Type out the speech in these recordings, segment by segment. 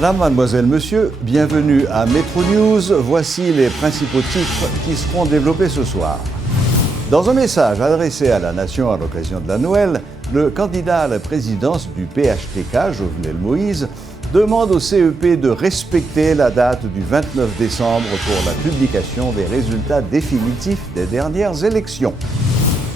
Madame, mademoiselle, monsieur, bienvenue à Metro News. Voici les principaux titres qui seront développés ce soir. Dans un message adressé à la nation à l'occasion de la Noël, le candidat à la présidence du PHTK, Jovenel Moïse, demande au CEP de respecter la date du 29 décembre pour la publication des résultats définitifs des dernières élections.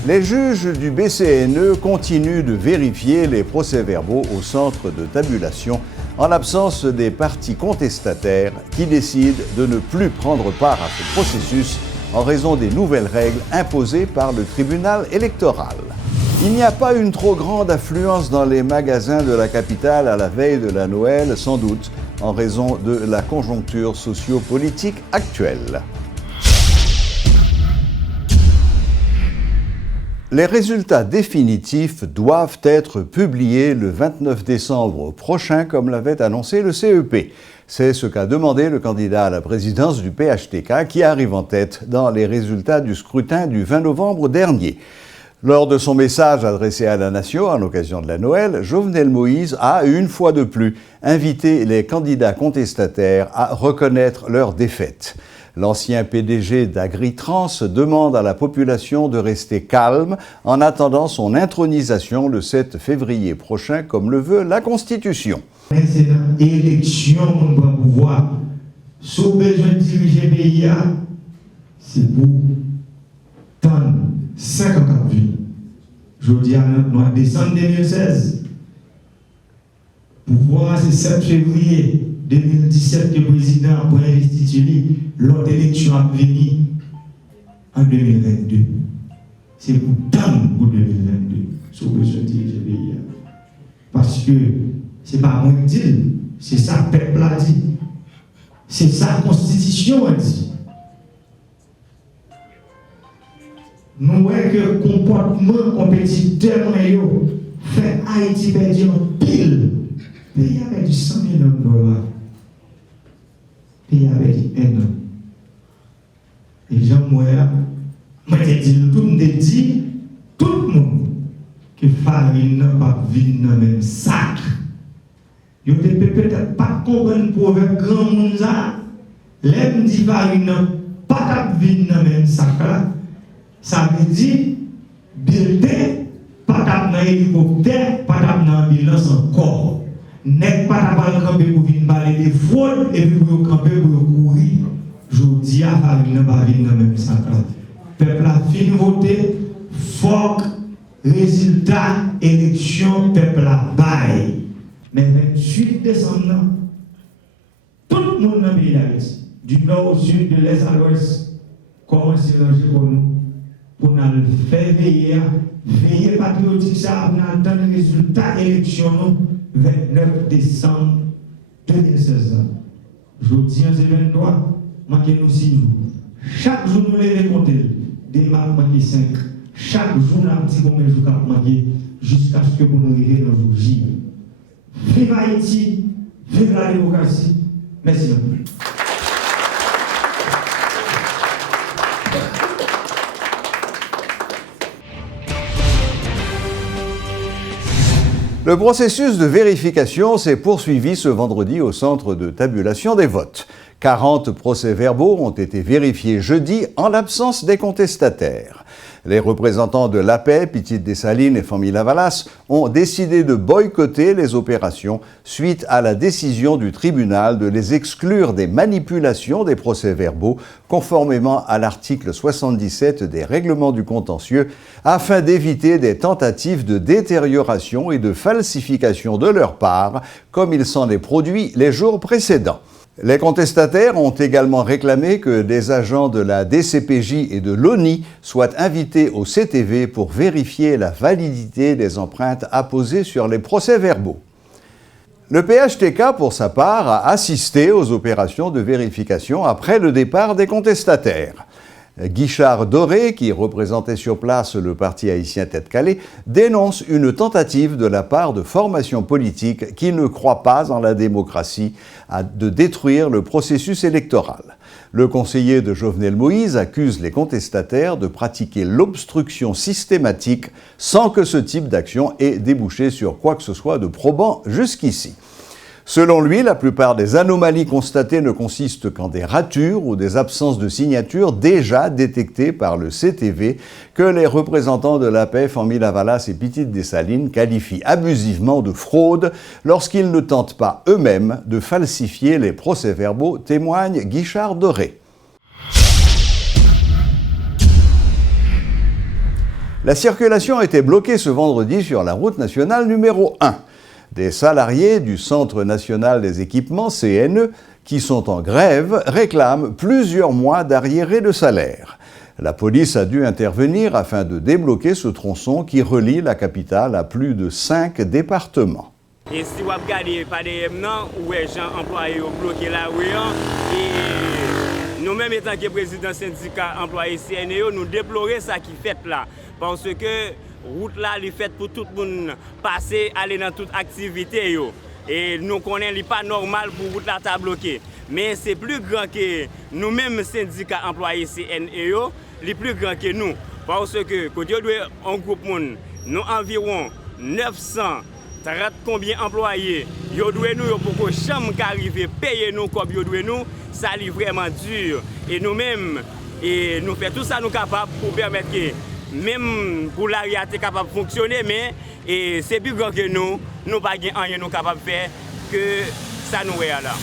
Les juges du BCNE continuent de vérifier les procès-verbaux au centre de tabulation en l'absence des partis contestataires qui décident de ne plus prendre part à ce processus en raison des nouvelles règles imposées par le tribunal électoral. Il n'y a pas une trop grande affluence dans les magasins de la capitale à la veille de la Noël, sans doute en raison de la conjoncture socio-politique actuelle. Les résultats définitifs doivent être publiés le 29 décembre prochain, comme l'avait annoncé le CEP. C'est ce qu'a demandé le candidat à la présidence du PHTK, qui arrive en tête dans les résultats du scrutin du 20 novembre dernier. Lors de son message adressé à la nation à l'occasion de la Noël, Jovenel Moïse a, une fois de plus, invité les candidats contestataires à reconnaître leur défaite. L'ancien PDG d'Agritrans demande à la population de rester calme en attendant son intronisation le 7 février prochain, comme le veut la Constitution. C'est dans l'élection qu'on doit pouvoir. Si on a besoin de diriger le pays, c'est pour tendre 50 ans de vie. Je dis en décembre 2016, pour voir c'est 7 février 2017 que le président pour investituer lors de l'élection à venir en 2022. C'est pour tendre pour 2022, si on a besoin de diriger le pays. Parce que ce n'est pas moi qui dis, c'est ça que le peuple a dit. C'est ça la Constitution a dit. Nous voyons que le comportement compétiteur fait Haïti perdre en pile. Le pays a perdu 100 millions de dollars. Le pays a perdu un an. Et Jean-Moya, moi je dis, tout le monde dit, tout le monde, que farine n'a pas vu dans le même sac. Vous ne pouvez peut-être pas comprendre pour le grand monde. L'aime dit farine n'a pas vu dans le même sac. Ça veut dire, building, pas dans l'hélicoptère, pas dans l'ambulance encore. N'est pas dans camper pour venir parler de fraude et puis pour camper pour courir. Je dis à farine n'a pas vu dans le même sac. Le peuple a fini de voter, fort résultat, élection, peuple a bail. Mais 28 décembre, tout le monde dans le pays d'Haïti, du nord au sud, de l'est à l'ouest, commence à ranger pour nous, pour nous faire veiller patriotique, ça, pour nous donner le résultat élection 29 décembre 2016. Je vous dis, c'est 23, manquez-nous 6 jours. Chaque jour, nous les compter, des marques manquez 5. Chaque jour, nous avons dit combien de jours manquer, jusqu'à ce que nous arrivions dans le jour. Vive Haïti, vive la démocratie. Merci. Le processus de vérification s'est poursuivi ce vendredi au centre de tabulation des votes. 40 procès-verbaux ont été vérifiés jeudi en l'absence des contestataires. Les représentants de l'APE, Petite Dessalines et Famille Lavalas ont décidé de boycotter les opérations suite à la décision du tribunal de les exclure des manipulations des procès-verbaux conformément à l'article 77 des règlements du contentieux afin d'éviter des tentatives de détérioration et de falsification de leur part comme il s'en est produit les jours précédents. Les contestataires ont également réclamé que des agents de la DCPJ et de l'ONI soient invités au CTV pour vérifier la validité des empreintes apposées sur les procès-verbaux. Le PHTK, pour sa part, a assisté aux opérations de vérification après le départ des contestataires. Guichard Doré, qui représentait sur place le parti haïtien Tête-Calais, dénonce une tentative de la part de formations politiques qui ne croient pas en la démocratie de détruire le processus électoral. Le conseiller de Jovenel Moïse accuse les contestataires de pratiquer l'obstruction systématique sans que ce type d'action ait débouché sur quoi que ce soit de probant jusqu'ici. Selon lui, la plupart des anomalies constatées ne consistent qu'en des ratures ou des absences de signature déjà détectées par le CTV, que les représentants de l'APF en Mille-Avalas et Petite-Dessalines qualifient abusivement de fraude lorsqu'ils ne tentent pas eux-mêmes de falsifier les procès-verbaux, témoigne Guichard Doré. La circulation a été bloquée ce vendredi sur la route nationale numéro 1. Des salariés du Centre national des équipements, CNE, qui sont en grève, réclament plusieurs mois d'arriérés de salaire. La police a dû intervenir afin de débloquer ce tronçon qui relie la capitale à plus de 5 départements. Et si vous regardez par des gens où les gens employés ont bloqué la rue, et nous-mêmes, étant que président syndicat employé CNE, nous déplorons ça qui fait là. Parce que route là, elle est faite pour tout le monde passer, aller dans toute activité. Et nous connaissons que pas normal pour route là ta bloquée. Mais c'est plus grand que nous-mêmes, syndicats employés CNE, les plus grand que nous. Parce que quand nous avons un groupe, nous environ 930 combien employés, nous devons pour que chambre arrive payer nous comme nous, ça est vraiment dur. Et nous-mêmes, nous faisons tout ça nous capables pour permettre que même pour la réalité capable de fonctionner, mais c'est plus grand que nous ne pas rien nous capable de faire que ça nous est là.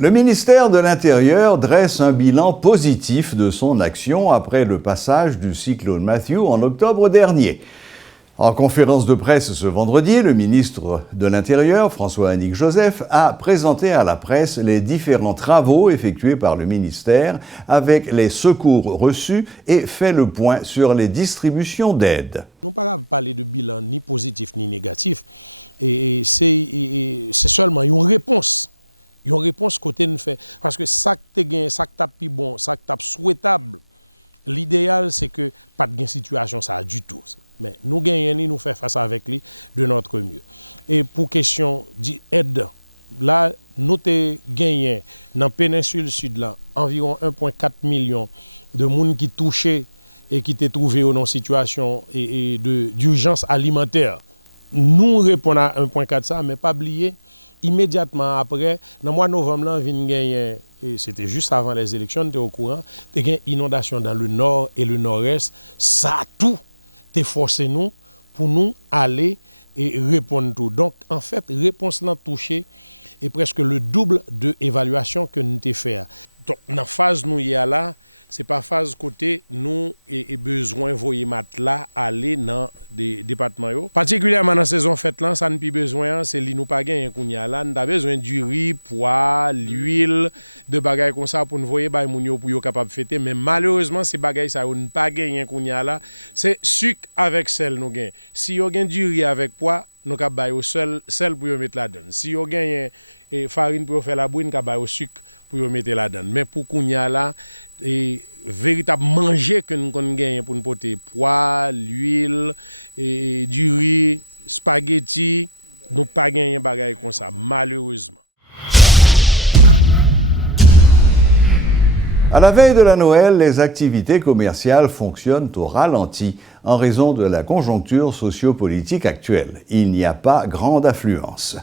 Le ministère de l'Intérieur dresse un bilan positif de son action après le passage du cyclone Matthew en octobre dernier. En conférence de presse ce vendredi, le ministre de l'Intérieur, François-Annick Joseph, a présenté à la presse les différents travaux effectués par le ministère avec les secours reçus et fait le point sur les distributions d'aide. Nous ne pouvons pas parler de bilan ni positif ni négatif. Et c'est seulement une réponse. Une réponse côté nous fait. Parce que ça que tu as, ça que tu as plus bon, ça que tu as souhaitable, l'idéal c'est que pas de situation ça du tout. Mais nous gagnons, nous faisons face avec lui de notre mieux. Et pour question d'aide, là, nous avons gagné dans la péninsule sud là, environ 1,4 million de monde qui touchés et qui étaient trouvés dans une situation d'urgence alimentaire. Nous répondons à 1,4 ça, mais pas oublier, immédiatement après, dans le mois de novembre, là, on vient gagner, et c'était juste avant les élections, on était au courant, il y a une inondation dans le nord et le nord-est, ça tout. T'es forcé nous pour nous aller et répondre tout. Donc, en fait, réponse là touchée est presque le double de évaluation que nous t'ai fait. Donc, dans la phase nous y a là, c'est pas phase côté nous et besoin voyer matelas aller dans des départements yo. Particulièrement dans saison fête là, ça n'a plus besoin, c'est li nous pas gagner kounya là, nous a besoin du riz, pois, l'huile, de bagages comme ça pour nous voyer bay moun yo pour yo capable fêter, mais malheureusement ces bagages ça on pas gagner kounya là, c'est sucre avec sel nous gagne. Si yo gagne du riz avec pois, nous ka bay au sel pour yo mettre là-dedans. Si yo gagne farine pour faire la bouine, ka bay au sucre pour yo mettre là-dedans. Mais pour kounya là et véritable manger que nous gagnons pour nous porter pois, l'huile, et du riz, spaghetti, nous pas gagner bagaille comme ça malheureusement. À la veille de la Noël, les activités commerciales fonctionnent au ralenti en raison de la conjoncture sociopolitique actuelle. Il n'y a pas grande affluence.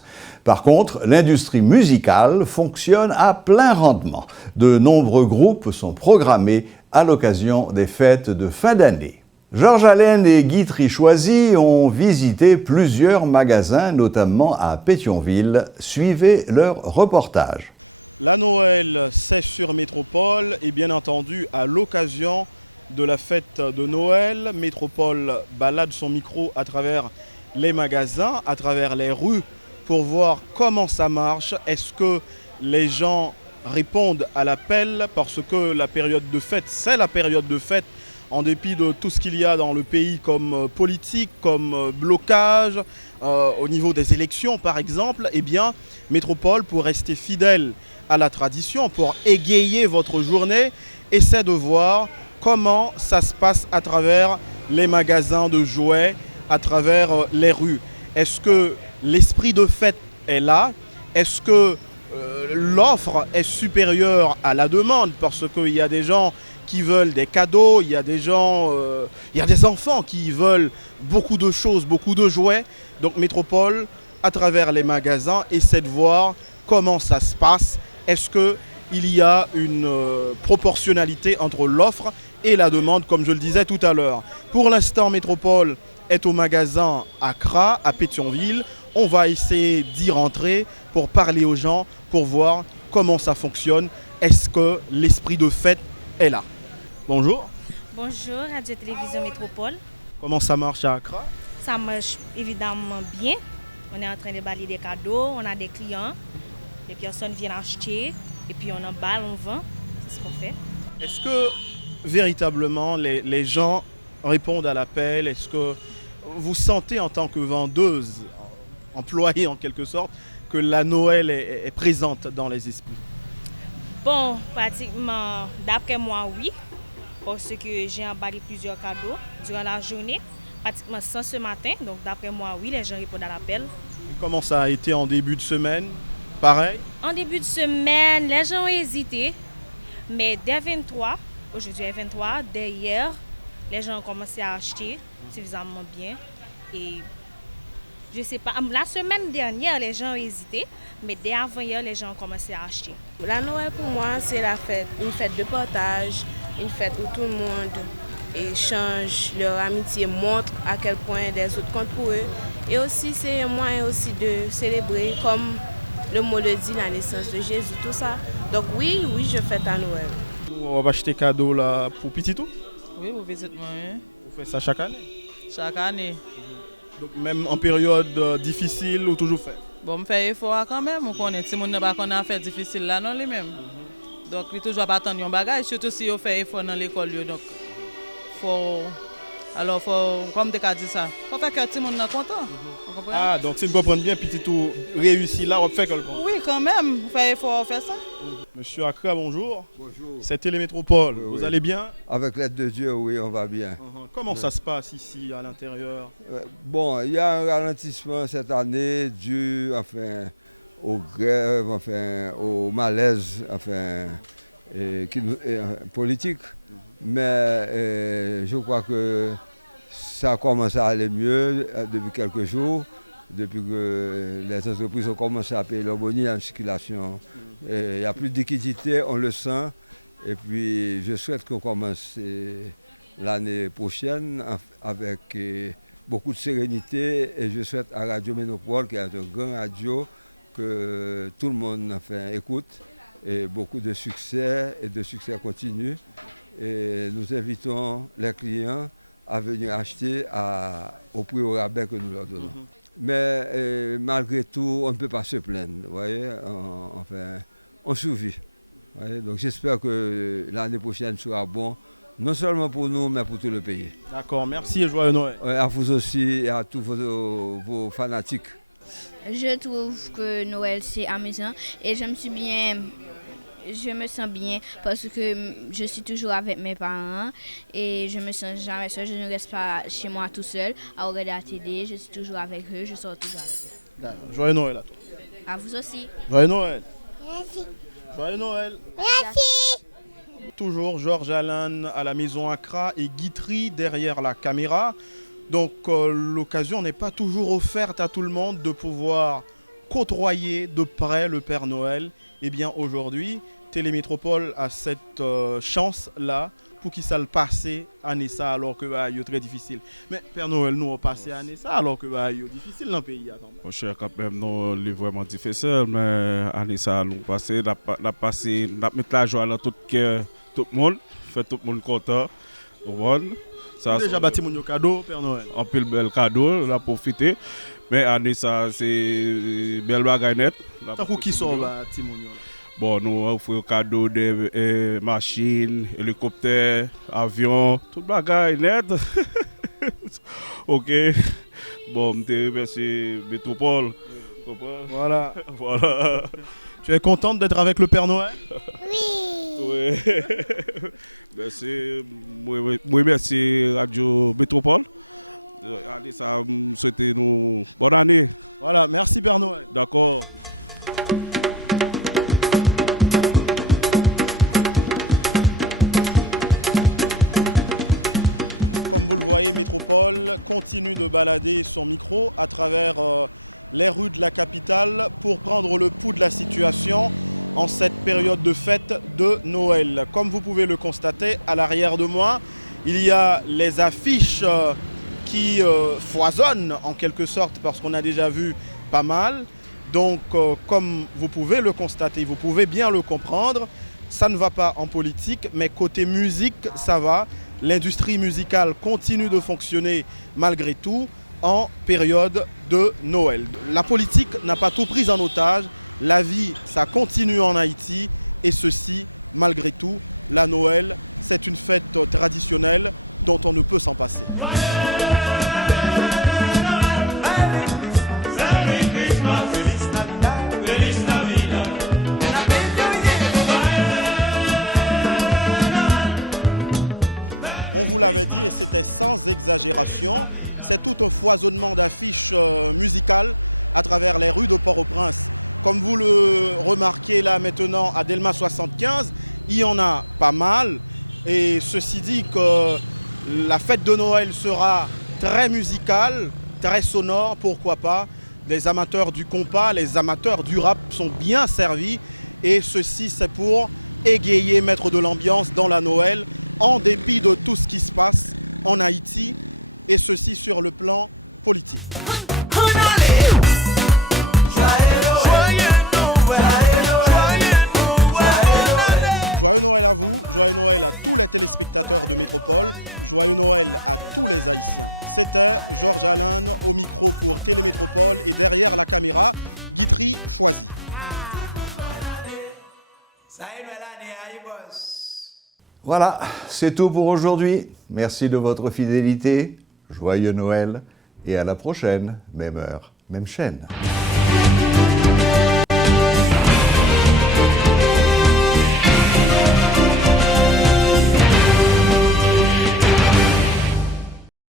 Par contre, l'industrie musicale fonctionne à plein rendement. De nombreux groupes sont programmés à l'occasion des fêtes de fin d'année. Georges Allen et Guy Trichoisy ont visité plusieurs magasins, notamment à Pétionville. Suivez leur reportage. La Noël, c'est sur Métropole et bien entendu à l'occasion de la fête de Noël, Métropole balade son micro à travers les magasins, à travers les rues pour voir comment ça marche. Est-ce que les gens répondent à l'appel parce que la période de fête, c'est la période de fête en dépit de tout ce qu'il y a dans le pays comme politique, comme blocage, au niveau des élections par exemple, eh bien Métropole, pour rester fidèle à la tradition, pour égayer votre journée, essaie de voir comment ça se passe à travers les magasins de jouets, à travers les rues. Est-ce que l'esprit de fête est là? Est-ce que l'offre est supérieure à la demande? Parce qu'il y a des gens qui veulent des cadeaux, il y a des gens, il y a des enfants qui veulent beaucoup de choses, beaucoup de jouets. Donc Métropole, à travers les magasins, essaie de voir comment ça se passe. Est-ce qu'il y a une proportionnalité entre l'offre et la demande, comme je le disais tout à l'heure. Pour l'instant, Métropole est au magasin Accra, à Pétionville. On va essayer d'y rentrer pour parler aux gens, pour voir comment ça fonctionne. Est-ce que l'esprit de fête est là? Bonjour. Bonjour, Radio-Télévision Métropole. Comment ça marche à Accra? Ça marche évidemment bien. On est en train de balayer des cadeaux, on a des clients, les personnes viennent acheter, et puis on emballe, on vend. C'est ce qu'on fait. Est-ce que véritablement les gens répondent à l'appel? Est-ce que vous sentez en tant que vendeuse, employée en quelque sorte, que la Noël est présente dans les esprits? Bon, pratiquement, d'après moi, oui, parce que j'ai emballé plusieurs cadeaux durant la journée, pratiquement 100 ce matin, donc d'après moi, oui, les gens répondent à l'appel. Comment ça a été en début de semaine? Pareil? En début de semaine, les gens ont hésité, mais dès 23, aujourd'hui est 23, dès hier, les gens ont commencé à acheter suffisamment bien. Et je ne sais pas, la semaine dernière, les gens ont hésité, mais dès avant-hier, les gens ont commencé à acheter. La Noël pour moi, c'est la fête, une fête de partage, une fête où tout le monde échange leur amitié, montre à quel point les autres comptent pour eux. Et aussi, c'est un moyen aussi de célébrer, comme le mot le dit, la naissance de Jésus, tout ça. Donc oui, je fête à Noël. On va acheter cadeau là pour Petitou? Oui, vous visitez moi. Hein? Vous faites ça chaque année? Chaque année. Donc même en période difficile ou toujours fait? Bon, je fais effort quand même. On connaît si on n'a pas qu'on a fait difficile là non les mêmes. Donc il toujours pas attendre un bagage, surtout si on fait effort dans l'école donc faut comme tu as dit ça, faut faire que tout le monde est content. Ah, donc si vous comprenez bien, Petitou réussit là, on fait quelque chose. Oui, quand même, on fait effort, on fait ça. Monsieur Accra, bonjour. Bonjour. C'est Télémétropole, Oui, vous oui. allez bien? Avec l'aide de Dieu, oui, on va bien. Comment ça se passe ici à l'intérieur? Bon, il y a un ralentissement cette année dû aux grèves, au malaise politique. Mais je crois que ça commence à aller mieux depuis quelques jours, depuis que les entreprises ont commencé à payer leur bonus en circulation. Il n'y a plus de liquidité, on le sent. Et puis je souhaite qu'on commence l'année prochaine avec beaucoup de sérénité. Et je souhaite à Radio Métropole, qui est un grand radio, que tout le monde écoute. Et beaucoup de succès et de succès continu. Et nous invitons les clients à venir acheter au prix au rabais que nous leur donnons. Mais malgré tout, on ne peut pas se plaindre. Vous voyez, on survit. Voyez, donc j'espère que l'année prochaine sera bon, non seulement pour nous, mais pour tout le pays. D'accord, merci et joyeux Noël. À vous aussi et à tous vos fanatiques. Je trouve que Noël c'est amusant et je me sens bien parce que je suis toujours avec mes parents et je me sens jamais seule. Je ne reste pas chez moi tout seul à regarder la télé. Je suis toujours avec eux, je sors toujours avec eux. D'accord. Joyeux Noël à toi. À vous aussi. Joyeux Noël. Merci. Joyeux Noël. Merci. Toujours Georges Alain à la maison Accra et Guitry derrière la caméra. Donc l'occasion n'est pas toujours offerte à tout le monde de pouvoir côtoyer de près le Père Noël. Eh bien aujourd'hui, Télémétropole a cette chance-là pour qu'il s'aille passer année ça alors que c'est très difficile. Mais Père Noël, nous on passé année ça alors que c'est difficile dans le pays. Mon cher, quand même, nous c'est vraiment difficile, mais année ça nous passé, nous mettre la joie dans tout cœur, tout le monde, fait tout le monde content. Ça déjà bâti mon cadeau, Père Noël. Un peu bel cadeau, on a profité. Mais année ça, c'est belle bagaille net. Tant qu'on qui sort bâti mon bon, nous offrons cadeau de machines, hélicoptères, avions, tout bagaille net. Ok. Bon, je te remercie Métropole. Voilà. Tu es contente d'être avec le Père Noël? Oui. Merci. Moi, merci Radio Métropole. Allez, ça me souhaite nous bonne année. Voilà, merci Père Noël. D'accord. Comme vous le voyez, Métropole continue de balader son micro à travers les rues de la capitale pour prendre le pouls de la situation en cette période de fête de Noël. Comme vous pouvez le constater, à l'arrière de moi, il y a les affiches qui foisonnent en quelque sorte parce qu'on a déjà vu pas mal. Donc, comme vous pouvez le constater, vous pouvez bien le comprendre, ça ne va pas en politique, mais côté musique, ça va. L'industrie musicale continue de fonctionner malgré tout en période de Noël. La politique n'a pas tout pris en otage, la vie, ça continue en Haïti et ceci, malgré tout, la Noël, c'est une fête traditionnelle dont on ne peut s'en passer. On vous l'avait dit et c'était sans exagération, c'est tout un foisonnement d'affiches musicales à travers les rues de Port-au-Prince. Comme vous le remarquez là maintenant à Delma 75, il y en a pas mal. Et ceci dit que la fête de Noël sera très musicale, très sonore, pourquoi pas. Les amateurs du compas, les amateurs du rap sont bien servis. Et ceci c'est pour égayer, mettre de l'ambiance dans la Noël, en dépit de tout ce qui se passe en Haïti, et ceci sur le plan politique. Joyeux Noël à vous, joyeux Noël à tous les téléspectateurs de Métropole, joyeux Noël à tous les Haïtiens. C'était Georges Alain au micro pour Télémétropole et derrière la caméra, Guitry Choisi. Voilà, c'est tout pour aujourd'hui. Merci de votre fidélité. Joyeux Noël et à la prochaine, même heure, même chaîne.